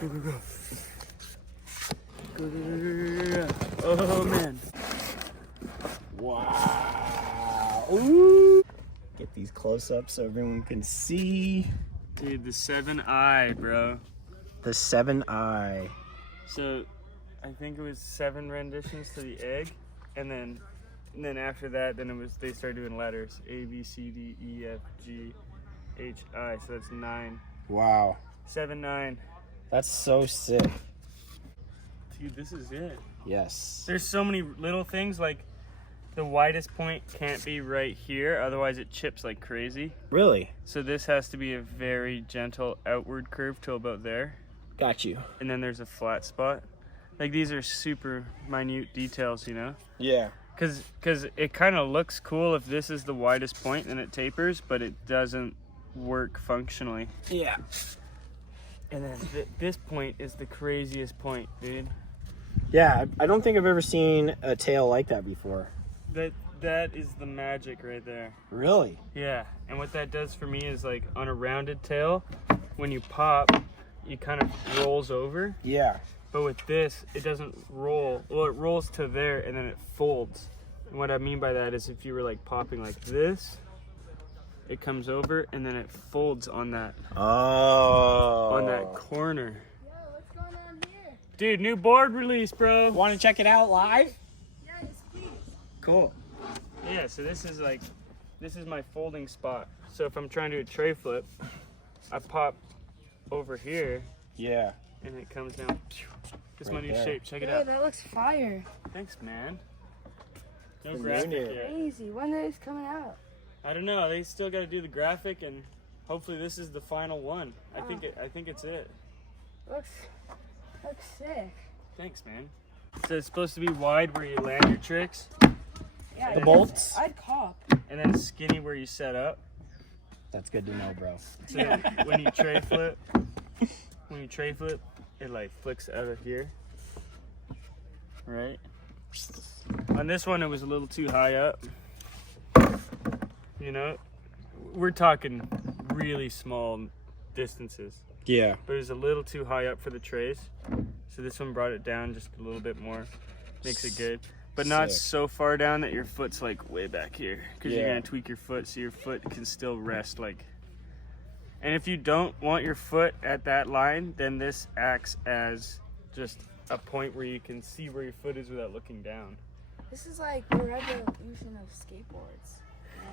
Go, go, go. Go, go, go, go, go. Oh, man. Wow. Ooh. Get these close-ups so everyone can see. Dude, the 7-eye, bro. The 7-eye. So, I think it was 7 renditions to the egg, and then after that, they started doing letters: A, B, C, D, E, F, G, H, I. So that's 9. Wow. 7, 9. That's so sick. Dude, this is it. Yes. There's so many little things, like the widest point can't be right here, otherwise it chips like crazy. Really? So this has to be a very gentle outward curve to about there. Got you. And then there's a flat spot. Like, these are super minute details, you know? Yeah. Because it kind of looks cool if this is the widest point and it tapers, but it doesn't work functionally. Yeah. And then this point is the craziest point, dude. Yeah, I don't think I've ever seen a tail like that before. That is the magic right there. Really? Yeah, and what that does for me is, like, on a rounded tail, when you pop, it kind of rolls over. Yeah. But with this, it doesn't roll. Well, it rolls to there and then it folds. And what I mean by that is if you were like popping like this, it comes over and then it folds on that. Oh. On that corner. Yo, what's going on here? Dude, new board release, bro. Want to check it out live? Yes, please. Cool. Yeah, so this is my folding spot. So if I'm trying to do a tray flip, I pop over here. Yeah. And it comes down. This is my new there. shape. Check it Dude, out. that looks fire. Thanks, man. No The graphic unit. yet. Crazy. When is it coming out? I don't know. They still got to do the graphic, and hopefully this is the final one. I think it's it. Looks sick. Thanks, man. So it's supposed to be wide where you land your tricks, Yeah, The I bolts? guess I'd cop. and then skinny where you set up. That's good to know, bro. So then when you tray flip, it like flicks out of here, right? On this one, it was a little too high up. You know, we're talking really small distances, Yeah. but it was a little too high up for the trays. So this one brought it down just a little bit more, makes it good. But not Sick. so far down that your foot's like way back here, because you're Yeah. gonna tweak your foot so your foot can still rest like. And if you don't want your foot at that line, then this acts as just a point where you can see where your foot is without looking down. This is like the revolution of skateboards.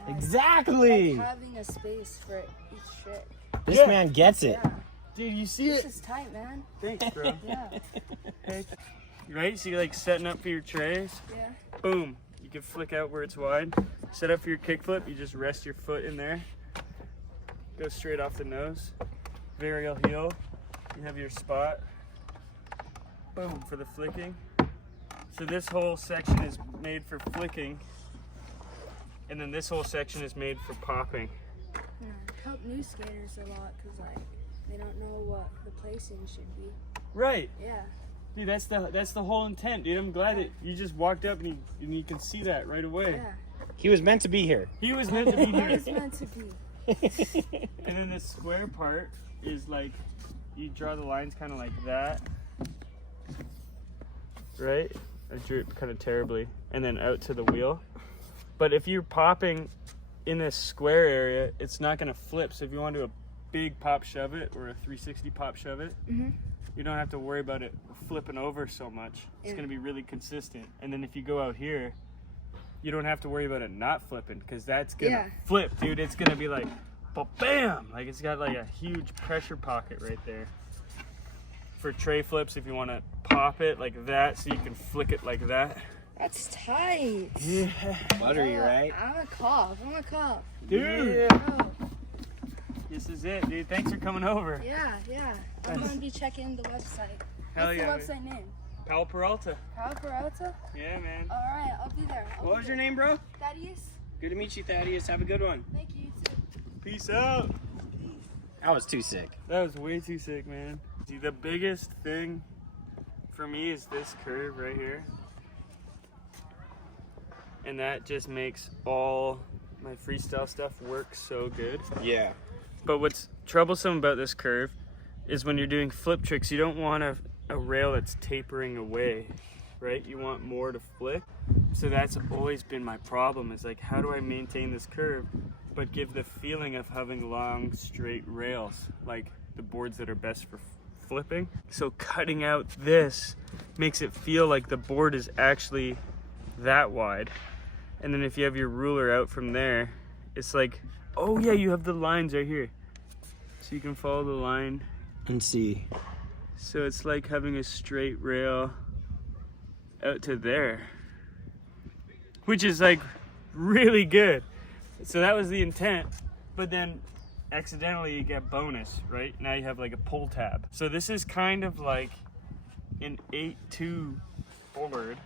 You know, Exactly. like having a space for each trick. This Yeah. man gets it. Yeah. Dude, you see This it? is tight, man. Thanks, bro. Yeah. Hey. Right? So you're like setting up for your trays. Yeah. Boom. You can flick out where it's wide. Set up for your kickflip. You just rest your foot in there. Go straight off the nose. Varial heel. You have your spot. Boom for the flicking. So this whole section is made for flicking. And then this whole section is made for popping. Yeah. Help new skaters a lot because like they don't know what the placing should be. Right. Yeah. Dude, that's the whole intent, dude. I'm glad that you just walked up and you can see that right away. Yeah. He was meant to be here. He was meant to be What here. it's meant to be. And then this square part is like, you draw the lines kind of like that. Right? I drew it kind of terribly. And then out to the wheel. But if you're popping in this square area, it's not going to flip. So if you want to do a big pop shove it or a 360 pop shove it, you don't have to worry about it flipping over so much. It's Yeah. going to be really consistent. And then if you go out here, you don't have to worry about it not flipping because that's going to flip, dude. It's going to be like, bam! Like it's got like a huge pressure pocket right there. For tray flips, if you want to pop it like that so you can flick it like that. That's tight. Yeah. Buttery, right? I'm a cop. I'm a cop. Dude, Oh, this is it, dude. Thanks for coming over. yeah. I'm going to be checking the website. Hell What's yeah, the website name? Pal Peralta. Pal Peralta? Yeah, man. Alright, I'll be there. What was your name, bro? Thaddeus? Good to meet you, Thaddeus. Have a good one. Thank you, you too. Peace out. That was too sick. That was way too sick, man. See, the biggest thing for me is this curve right here. And that just makes all my freestyle stuff work so good. Yeah. But what's troublesome about this curve is when you're doing flip tricks, you don't want a rail that's tapering away, right? You want more to flick. So that's always been my problem, is like, how do I maintain this curve but give the feeling of having long straight rails, like the boards that are best for flipping? So cutting out this makes it feel like the board is actually that wide. And then if you have your ruler out from there, it's like, oh yeah, you have the lines right here. So you can follow the line and see. So it's like having a straight rail out to there, which is like really good. So that was the intent, but then accidentally you get bonus, right? Now you have like a pull tab. So this is kind of like an 8.2 board,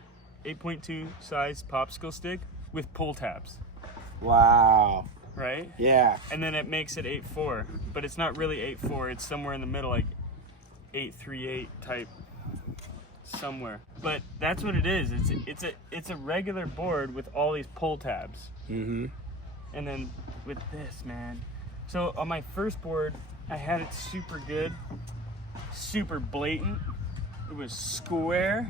8.2 size popsicle stick with pull tabs. Wow. Right? Yeah. And then it makes it 8.4, but it's not really 8.4. It's somewhere in the middle, like 8.38 type somewhere. But that's what it is. It's a regular board with all these pull tabs. Mm-hmm. And then with this, man. So on my first board, I had it super good, super blatant. It was square,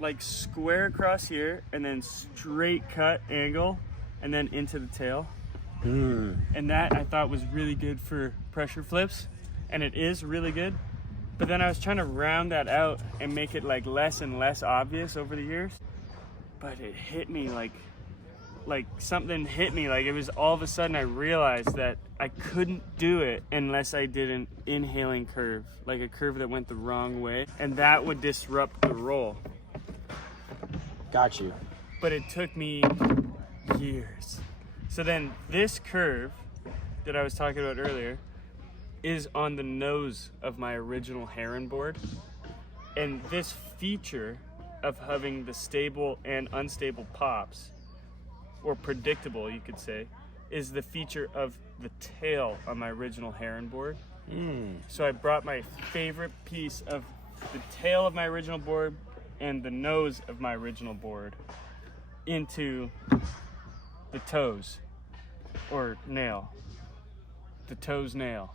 like square across here, and then straight cut angle, and then into the tail. And that I thought was really good for pressure flips, and it is really good. But then I was trying to round that out and make it like less and less obvious over the years. But it hit me like something hit me. Like it was all of a sudden I realized that I couldn't do it unless I did an inhaling curve, like a curve that went the wrong way, and that would disrupt the roll. Got you. But it took me years. So then this curve that I was talking about earlier is on the nose of my original heron board. And this feature of having the stable and unstable pops, or predictable you could say, is the feature of the tail on my original heron board. So I brought my favorite piece of the tail of my original board and the nose of my original board into the toes, or nail, the toes nail.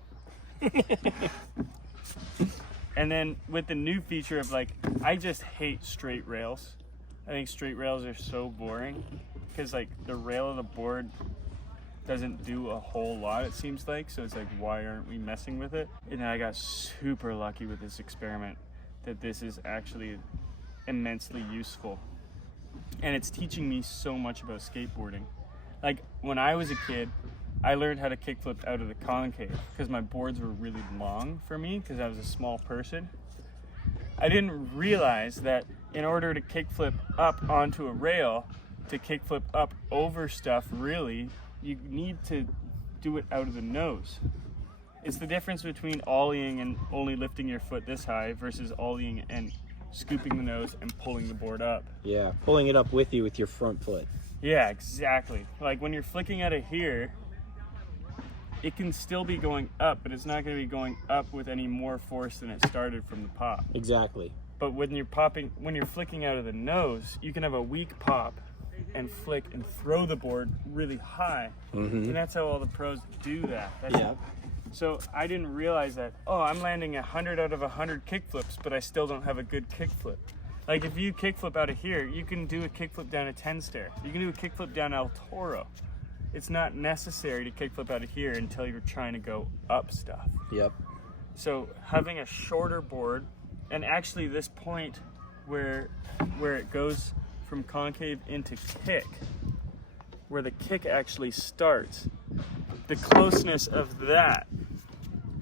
And then with the new feature of like, I just hate straight rails. I think straight rails are so boring because like the rail of the board doesn't do a whole lot, it seems like. So it's like, why aren't we messing with it? And I got super lucky with this experiment that this is actually immensely useful. And it's teaching me so much about skateboarding. Like when I was a kid, I learned how to kickflip out of the concave because my boards were really long for me because I was a small person. I didn't realize that in order to kickflip up onto a rail, to kickflip up over stuff, really, you need to do it out of the nose. It's the difference between ollieing and only lifting your foot this high versus ollieing and scooping the nose and pulling the board up. Yeah, pulling it up with you with your front foot. Yeah, exactly. Like when you're flicking out of here, it can still be going up, but it's not going to be going up with any more force than it started from the pop. Exactly. But when you're flicking out of the nose, you can have a weak pop and flick and throw the board really high. And that's how all the pros do that. So I didn't realize that, oh, I'm landing 100 out of 100 kickflips, but I still don't have a good kickflip. Like if you kickflip out of here, you can do a kickflip down a 10 stair. You can do a kickflip down El Toro. It's not necessary to kickflip out of here until you're trying to go up stuff. Yep. So having a shorter board, and actually this point where it goes from concave into kick, where the kick actually starts, the closeness of that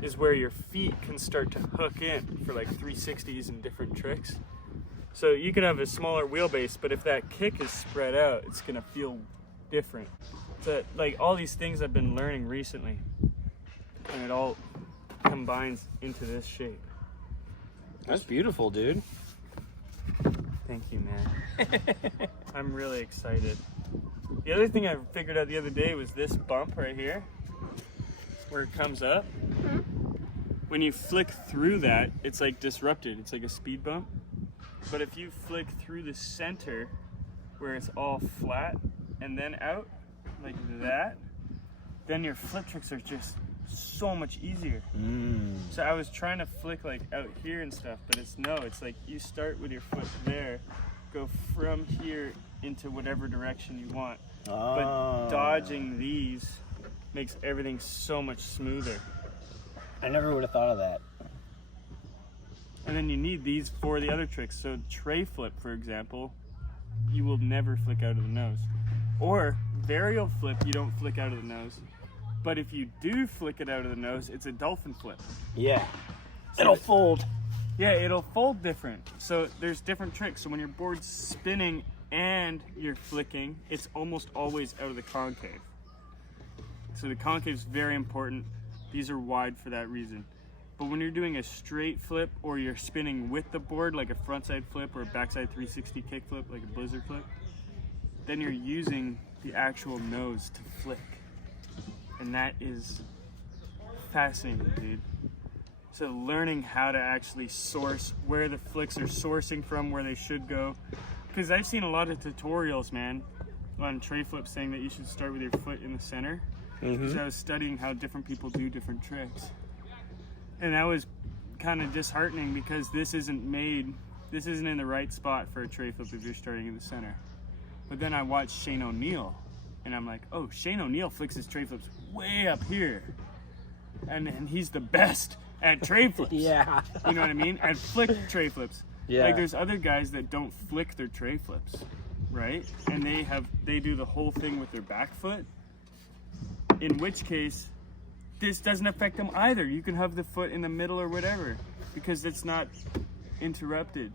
is where your feet can start to hook in for like 360s and different tricks. So you can have a smaller wheelbase, but if that kick is spread out, it's gonna feel different. So like all these things I've been learning recently, and it all combines into this shape. That's beautiful, dude. Thank you, man. I'm really excited. The other thing I figured out the other day was this bump right here, where it comes up. When you flick through that, it's like disrupted. It's like a speed bump. But if you flick through the center, where it's all flat and then out, like that, then your flip tricks are just so much easier. So I was trying to flick like out here and stuff, but it's like you start with your foot there, go from here into whatever direction you want. But dodging these makes everything so much smoother. I never would have thought of that. And then you need these for the other tricks. So tray flip, for example, you will never flick out of the nose. Or varial flip, you don't flick out of the nose. But if you do flick it out of the nose, it's a dolphin flip. Yeah. So It'll fold. Yeah, it'll fold different. So there's different tricks. So when your board's spinning and you're flicking, it's almost always out of the concave. So the concave is very important. These are wide for that reason. But when you're doing a straight flip or you're spinning with the board, like a frontside flip or a backside 360 kick flip, like a blizzard flip, then you're using the actual nose to flick. And that is fascinating, dude. So learning how to actually source where the flicks are sourcing from, where they should go. Because I've seen a lot of tutorials, man, on tray flips saying that you should start with your foot in the center. Because I was studying how different people do different tricks. And that was kind of disheartening because this isn't in the right spot for a tray flip if you're starting in the center. But then I watched Shane O'Neill and I'm like, oh, Shane O'Neill flicks his tray flips way up here. And he's the best at tray flips. Yeah. You know what I mean? At flick tray flips. Yeah. Like there's other guys that don't flick their tray flips, right? And they do the whole thing with their back foot. In which case, this doesn't affect them either. You can have the foot in the middle or whatever because it's not interrupted,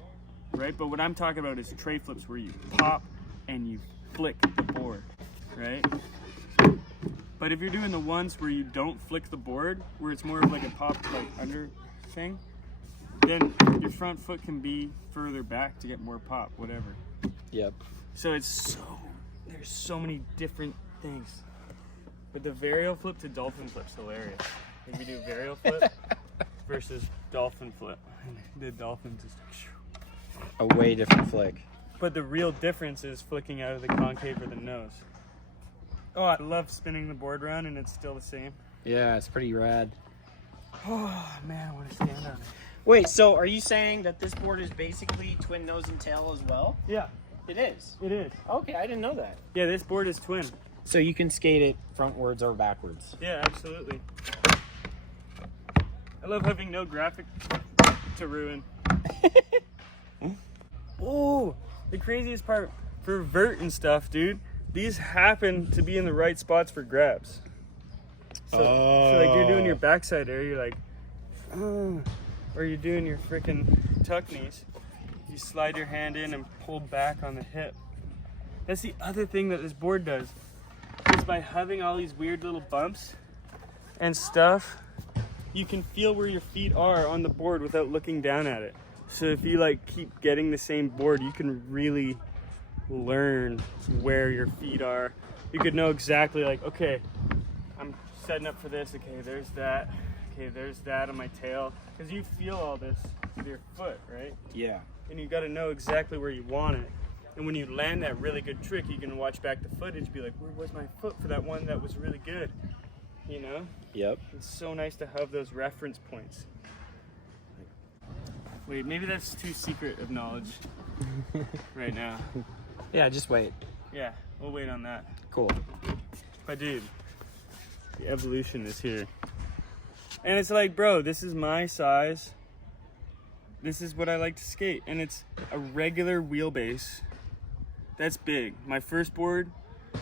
right? But what I'm talking about is tray flips where you pop and you flick the board, right? But if you're doing the ones where you don't flick the board, where it's more of like a pop, like under thing, then your front foot can be further back to get more pop, whatever. Yep. So there's so many different things. But the varial flip to dolphin flip's hilarious. If you do varial flip versus dolphin flip, the dolphin's just A way different flick. But the real difference is flicking out of the concave or the nose. Oh, I love spinning the board around and it's still the same. Yeah, it's pretty rad. Oh man, I want to stand on it. Wait, so are you saying that this board is basically twin nose and tail as well? Yeah, It is. it is. Okay, I didn't know that. Yeah, this board is twin. So you can skate it frontwards or backwards. Yeah, absolutely. I love having no graphic to ruin. Oh, the craziest part for vert and stuff, dude. These happen to be in the right spots for grabs. So like you're doing your backside air, you're like, oh, or you're doing your freaking tuck knees. You slide your hand in and pull back on the hip. That's the other thing that this board does. Is by having all these weird little bumps and stuff, you can feel where your feet are on the board without looking down at it. So if you like keep getting the same board, you can really learn where your feet are. You could know exactly like, okay, I'm setting up for this. Okay, there's that. Okay, there's that on my tail. Because you feel all this with your foot, right? Yeah. And you got to know exactly where you want it. And when you land that really good trick, you can watch back the footage and be like, where was my foot for that one that was really good? You know? Yep. It's so nice to have those reference points. Wait, maybe that's too secret of knowledge right now. Yeah, just wait. Yeah, we'll wait on that. Cool. But dude, the evolution is here. And it's like, bro, this is my size. This is what I like to skate. And it's a regular wheelbase. That's big. My first board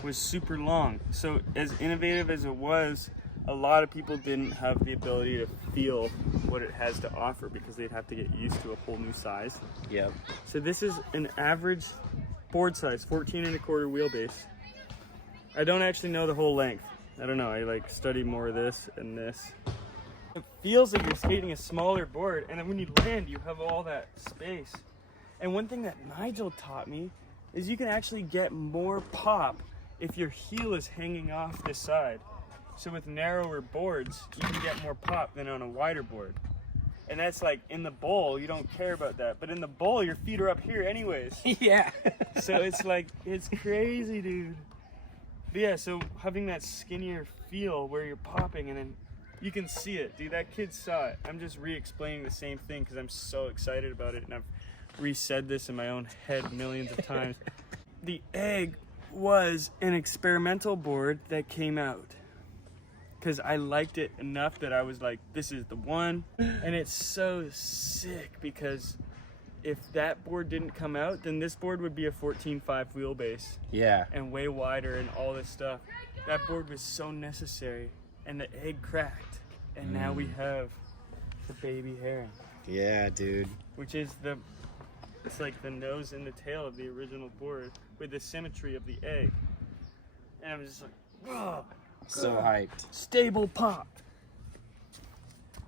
was super long. So as innovative as it was, a lot of people didn't have the ability to feel what it has to offer because they'd have to get used to a whole new size. Yep. So this is an average board size, 14 1/4 wheelbase. I don't actually know the whole length. I don't know. I like study more of this and this. It feels like you're skating a smaller board, and then when you land, you have all that space. And one thing that Nigel taught me is you can actually get more pop if your heel is hanging off this side. So with narrower boards, you can get more pop than on a wider board. And that's like in the bowl, you don't care about that. But in the bowl, your feet are up here anyways. Yeah. So it's like, it's crazy, dude. But yeah, so having that skinnier feel where you're popping and then You can see it, dude. That kid saw it. I'm just re-explaining the same thing because I'm so excited about it, and I've re-said this in my own head millions of times. The egg was an experimental board that came out because I liked it enough that I was like, this is the one. And it's so sick because if that board didn't come out, then this board would be a 14.5 wheelbase. Yeah. And way wider and all this stuff. That board was so necessary. And the egg cracked, and now we have the baby heron. Yeah, dude. Which is it's like the nose and the tail of the original board with the symmetry of the egg. And I'm just like, oh, So hyped. stable pop.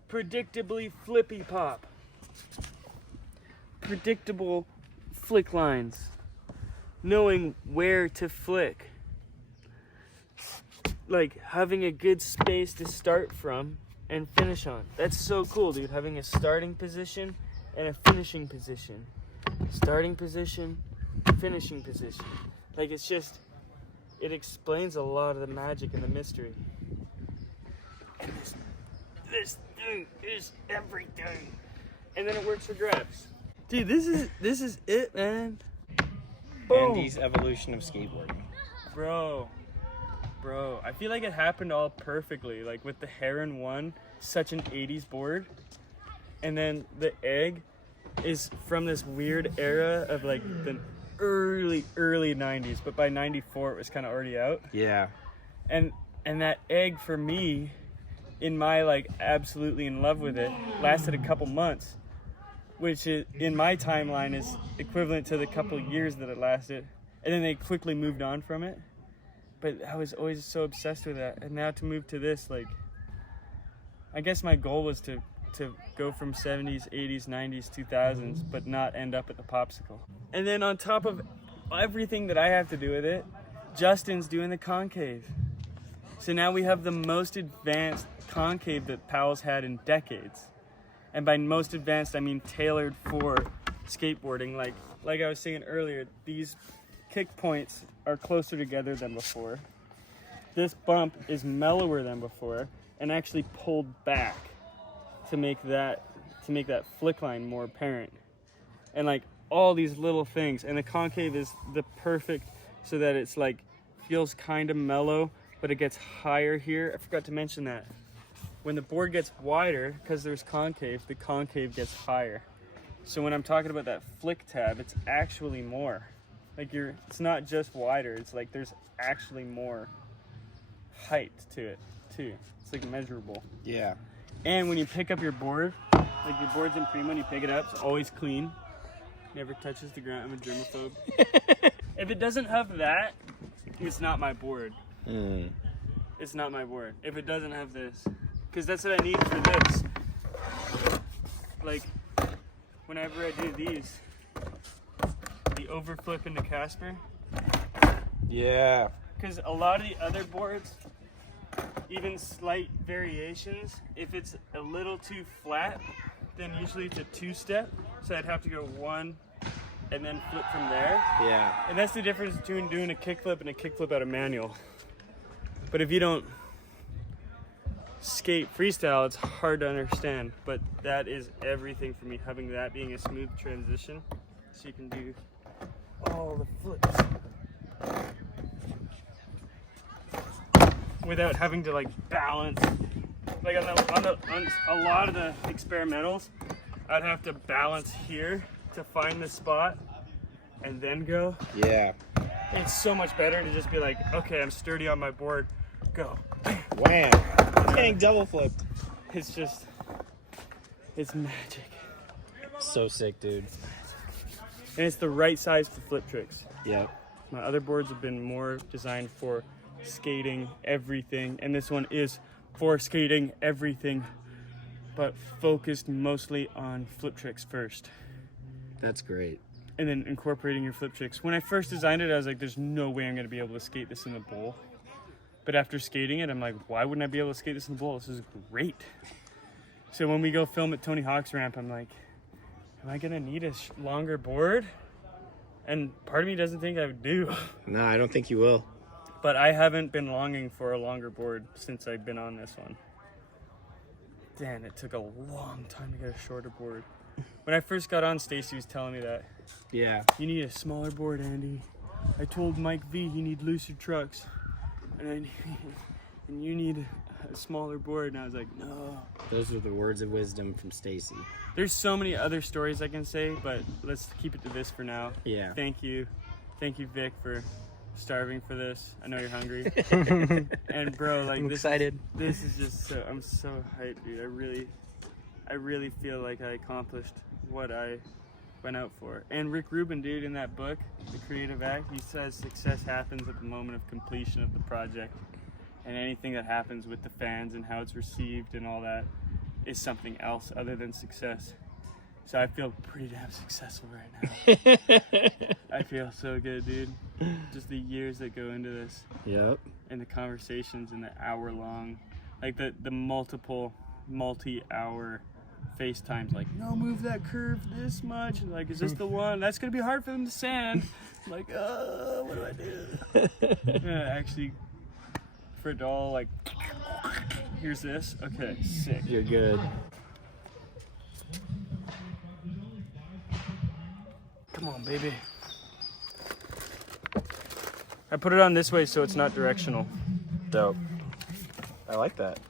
Predictably flippy pop. Predictable flick lines. Knowing where to flick. Like having a good space to start from and finish on. That's so cool, dude. Having a starting position and a finishing position. Starting position, finishing position. Like it's just, it explains a lot of the magic and the mystery. And this thing is everything. And then it works for grabs. Dude, this is it, man. Boom. Andy's evolution of skateboarding. Bro, I feel like it happened all perfectly. Like with the Heron 1, such an 80s board. And then the egg is from this weird era of like the early 90s. But by 94, it was kind of already out. Yeah. And that egg for me, in my like absolutely in love with it, lasted a couple months. Which is, in my timeline is equivalent to the couple years that it lasted. And then they quickly moved on from it. But I was always so obsessed with that. And now to move to this, like, I guess my goal was to go from 70s, 80s, 90s, 2000s, but not end up at the popsicle. And then on top of everything that I have to do with it, Justin's doing the concave. So now we have the most advanced concave that Powell's had in decades. And by most advanced, I mean tailored for skateboarding. Like I was saying earlier, these kick points are closer together than before. This bump is mellower than before and actually pulled back to make that flick line more apparent. And like all these little things. And the concave is the perfect so that it's like feels kind of mellow, but it gets higher here. I forgot to mention that. When the board gets wider, because there's concave, the concave gets higher. So when I'm talking about that flick tab, it's actually more. Like it's not just wider, it's like there's actually more height to it too. It's like measurable. Yeah. And when you pick up your board, like your board's in Primo, when you pick it up, it's always clean. Never touches the ground. I'm a germaphobe. If it doesn't have that, it's not my board. It's not my board. If it doesn't have this. Because that's what I need for this. Like, whenever I do these, the overflip into Casper. Yeah. Because a lot of the other boards, even slight variations, if it's a little too flat, then usually it's a two-step. So I'd have to go one and then flip from there. Yeah. And that's the difference between doing a kickflip and a kickflip out of manual. But if you don't skate freestyle, it's hard to understand. But that is everything for me, having that being a smooth transition. So you can do all the flips without having to like balance. Like on a lot of the experimentals, I'd have to balance here to find the spot and then go. Yeah. It's so much better to just be like, okay, I'm sturdy on my board, go. Wham! Dang, double flipped. It's just, it's magic. So sick, dude. And it's the right size for flip tricks. Yep. My other boards have been more designed for skating everything, and this one is for skating everything, but focused mostly on flip tricks first. That's great. And then incorporating your flip tricks. When I first designed it, I was like, there's no way I'm gonna be able to skate this in the bowl. But after skating it, I'm like, why wouldn't I be able to skate this in the bowl? This is great. So when we go film at Tony Hawk's ramp, I'm like, am I gonna need a longer board? And part of me doesn't think I do. No, I don't think you will. But I haven't been longing for a longer board since I've been on this one. Dan, it took a long time to get a shorter board. When I first got on, Stacy was telling me that. Yeah. You need a smaller board, Andy. I told Mike V he need looser trucks. And you need a smaller board. And I was like, no. Those are the words of wisdom from Stacy. There's so many other stories I can say, but let's keep it to this for now. Yeah. Thank you, Vic, for starving for this. I know you're hungry. And bro, like I'm excited. This is just so, I'm so hyped, dude. I really feel like I accomplished what I went out for. And Rick Rubin, dude, in that book, The Creative Act, he says success happens at the moment of completion of the project. And anything that happens with the fans and how it's received and all that is something else other than success. So I feel pretty damn successful right now. I feel so good, dude. Just the years that go into this. Yep. And the conversations and the hour-long, like the multi-hour FaceTimes, like, no, move that curve this much. And like, is this the one? That's going to be hard for them to sand. I'm like, what do I do? Yeah, actually, for it all, like, here's this. Okay, sick. You're good. Come on, baby. I put it on this way so it's not directional. Dope. I like that.